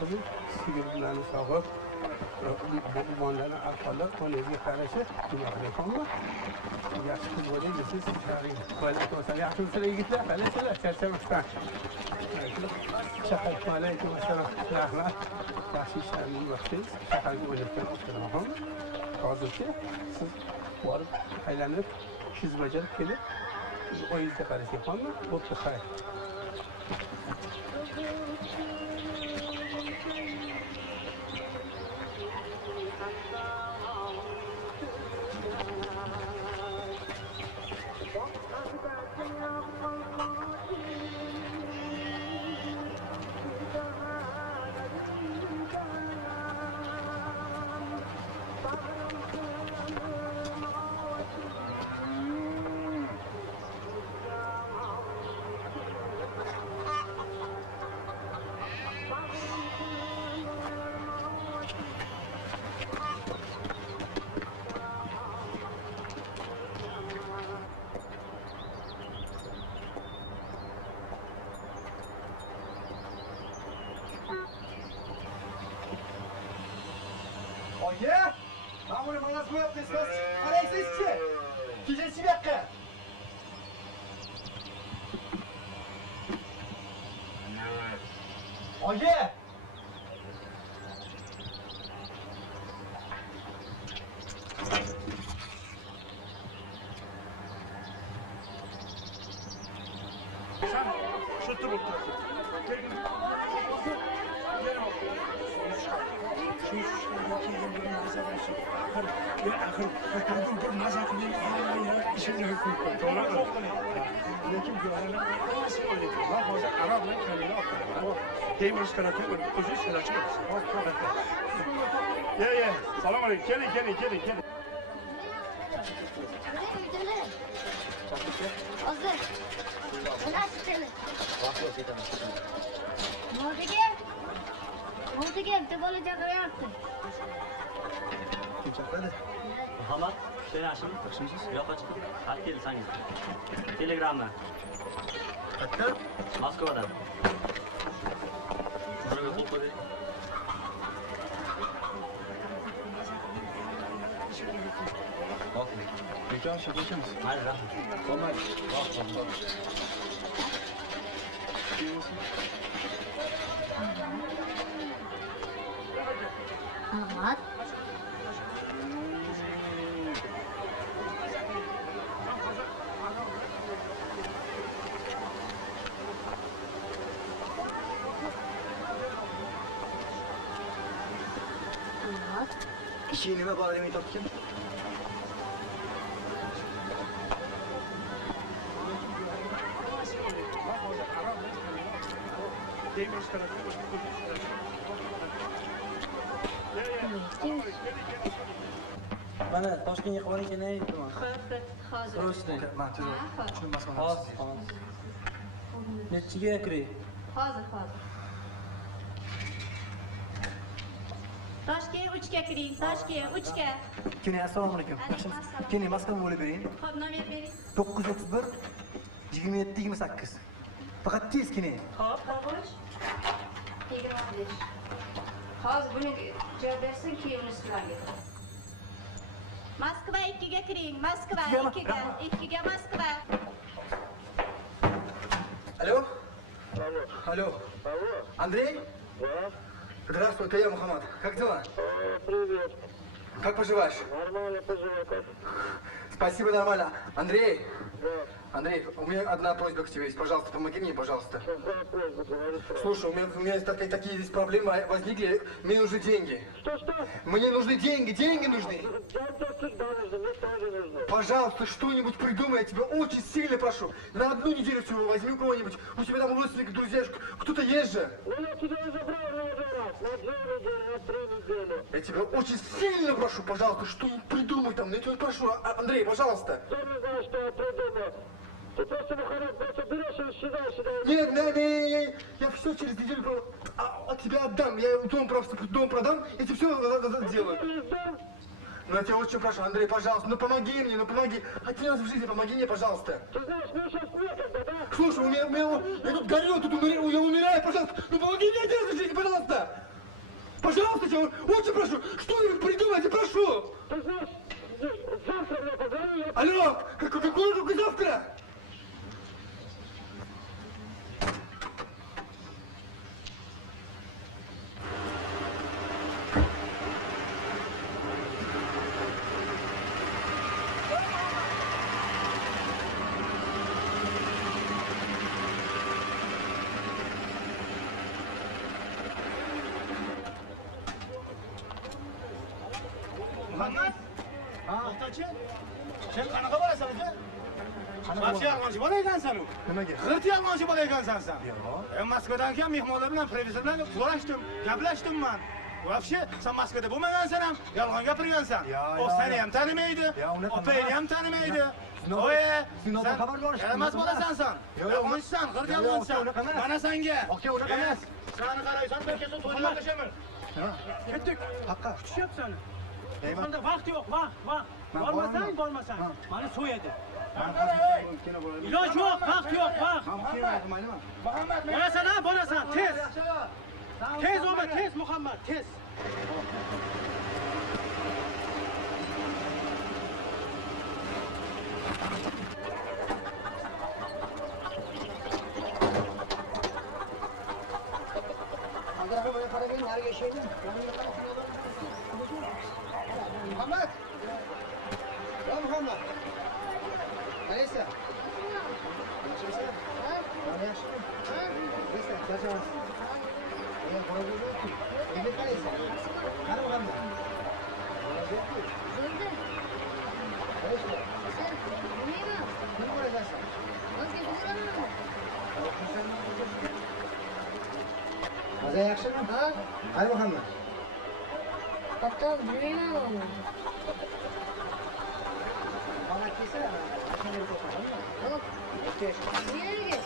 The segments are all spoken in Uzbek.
qilib, sigirlarni sog'ib, bug'monlarni arqonlab, qo'lingizga qarashi, gunohliqmi? Yaxshi qiz bo'ling desiz, chaqiring. Yaxshi bo'lsa yigitlar, qalasizlar, charchamasdan. Shahar alaykum assalom. Rahmat. Yaxshi ishlarni vaqtingiz, shaharga o'ynashdan o'tganman. Hozircha siz borib aylanib, ishingizni bajarib kelib, o'yingizga qarashga qolma, bo'pti, xayr. Oye, ma'muriy manasi qo'yapsiz, qaraysiz-chi. Kelinchi bu yoqqa. Oye! Sen şurada bul. Salam aleyküm. Gelin. Hazır. Nasıl seni? Mo'tiga bitta bola chaqiryapti. Kim chaqirdi? Muhammad, sen yaxshimi? Yaxshimisiz? Yo'q, ochib. Xat keldi senga. Telegramdan. Qayerdan? Moskvadan. Birovga qo'l qo'y. Bak. Bekor shakilchimiz. Mayli, rahmat. Bo'lmaydi. Ahmad. Kishi nima bor demay topgan? Mana Toshkentga qo'yib kelayapman. Hozir. Ro'shni. Men tushunmasman. Hozir. Nechiga kiray? Hozir. Toshkent 3 ga kiring. Toshkent 3 ga. Kini assalomu alaykum. Kini Moskvaga bo'lib bering. Xo'p, nomer bering. 931 27 28. Faqat tez kini. Xo'p, xo'sh. 25. Hozir buni javob bersin, keyin uni sizlarga aytaman. Moskva 2 ga kiring. Moskva 2 ga. 2 ga Moskva. Алло. Андрей? Да. Здравствуй, это я, Мухаммад. Как дела? Привет. Как поживаешь? Нормально поживаю. Спасибо, нормально. Андрей? Да. Андрей, у меня одна просьба к тебе есть. Пожалуйста, помоги мне, пожалуйста. Какая просьба, говори сразу. Слушай, у меня такие здесь проблемы возникли. Мне нужны деньги. Что? Мне нужны деньги нужны. Деньги всегда нужны, мне тоже нужны. Пожалуйста, что-нибудь придумай, я тебя очень сильно прошу. На одну неделю всего возьми у кого-нибудь. У тебя там родственники, друзья, кто-то есть же. Ну я тебя уже брал на один раз. На 2 недели, на 3 недели. Я тебя очень сильно прошу, пожалуйста, что-нибудь придумай там. Я тебя прошу, Андрей, пожалуйста. Ты не знаешь, что я придумал. Ты просто выходишь, просто берешь и исчезаешь. Нет, я все через неделю от тебя отдам. Я дом продам, я тебе все сделаю. Ну я тебя очень прошу, Андрей, пожалуйста, ну помоги мне, ну помоги. Один раз в жизни помоги мне, пожалуйста. Ты знаешь, мне сейчас некогда, да? Слушай, я тут горю, я умираю, пожалуйста. Ну помоги мне один раз в жизни, пожалуйста. Пожалуйста, я очень прошу. Что-нибудь придумайте, прошу. Ты знаешь, завтра мне позвони, я... Алло, какой завтра? Muhammad? O'rtachi? Sen qanaqa bo'lasan aka? Qanaqa yolg'onchi bola ekansan u? Nimaga? G'irt yolg'onchi bola ekansan sen. Yo'q. Moskvadan kelgan mehmonlar bilan, professor bilan so'rashdim, gaplashdim men. Вообще, sen Moskvada bo'lmagansan ham, yolg'on gapirgansan. O seni ham tanimaydi, opangni ham tanimaydi. Oye, Sinovdan xabar berishdi. emas bo'lasan sen. Yolg'onchisan, g'irt yolg'onchisan. Mana senga. Aka, unaqa emas. Seni qaraysan, bir kesa to'yga qilshaman. Ketdik. Haqqa. Kutishyapti seni. Deyman. Unda vaqt yo'q, vaqt. Bormasang. Mani so'yadi. Iloj yo'q, vaqt yo'q, vaqt. Muhammad, Borasan, tez. Tez o'ma, tez Muhammad, tez. Muhammad! Ya Muhammad! Qayersan? Yaxshimisan? Mana yaxshimi? Qayersan? Charchamaysan? Ya, qora bo'ldi-ku. Endi qayersan? Qani Muhammad? Bo'ldi. Qayersan? Bilmayman. Nima bo'lasan? O'zga bilaman. Maza yaxshimi? Ha? Qani Muhammad? To'xtab, bilmayman uni. Mana kelsa, qanday bo'ladi? Yo'q. Nega?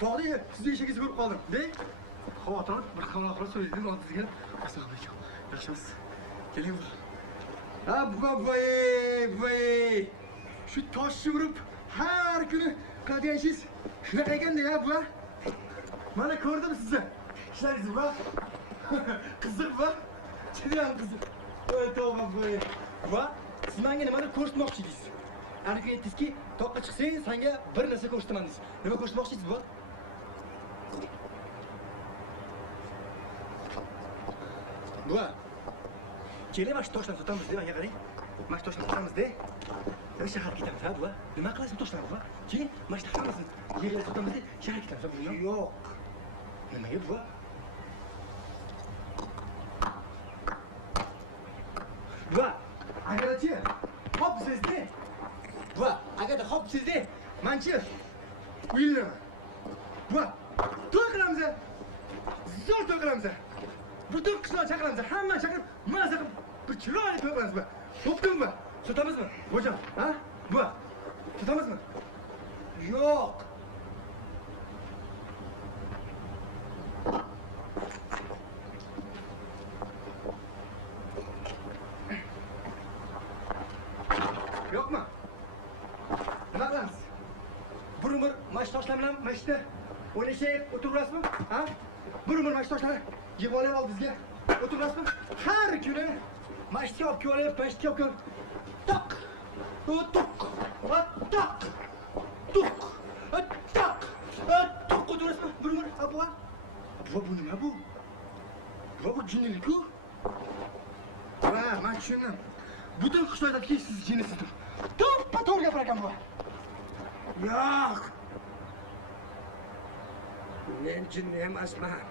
To'g'ri, sizni ishingizni ko'rib qoldim. Deng. Xavotir, bir xavotir so'ydim oldingizga. Assalomu alaykum. Yaxshimisiz? Keling. Ha, voy. Shu toshni urib har kuni qiladigan ishingiz shunaqa ekanda ya, buva. Mana ko'rdim sizni. Ishlaringizni buva. Qiziq buva. Judayam qiziq. Voy, tavba voy. Buva, siz menga nimani ko'rsatmoqchi edingiz? Aniq aytdingizki, toqqa chiqsang, senga bir narsa ko'rsataman deysiz. Nima ko'rsatmoqchi edingiz buva? Buva. Keling, mana shu toshlarni sotamiz-da, menga qarang. Mana shu toshlarni sotamiz-da. Ya shaharga ketamiz, ha, buva? Nima qilasiz bu toshlarni, buva? Keling, mana shu hammasi yerga sotamiz-da, shaharga ketamiz, buva. Yo'q. Nimaga, buva? Buva, agarchi, hop sizda. Buva, agarda hop sizda, menchi uylanman. Buva, to'y qilamiz. Zo'r to'y qilamiz. Butun qishloq chaqiramiz, hamma chaqirib, maza qilib bir chiroyli to'y qilamiz. Bo'ptimi? Sotamizmi? Hojam, ha? Buva, sotamizmi? Yo'q. Yo'qmi? Nima qilamiz? Bir umr mash toshlar bilan mashda o'ynashib o'tirasizmi? Ha? Bir umr mash toshlar yig'ib olib oldingizga o'tirasizmi? Har kuni mashga olib kelib, mashga olib kelib toq, toq, toq, toq, toq, toq o'tirasizmi? Bir umr abuva. Bu nima bu? Bu jinnilik-ku. Ha, men tushundim. Butun qishloqdagi siz jinnisiz. To'g'ri gapir ekan bu. Yo'q. Men jinni emasman.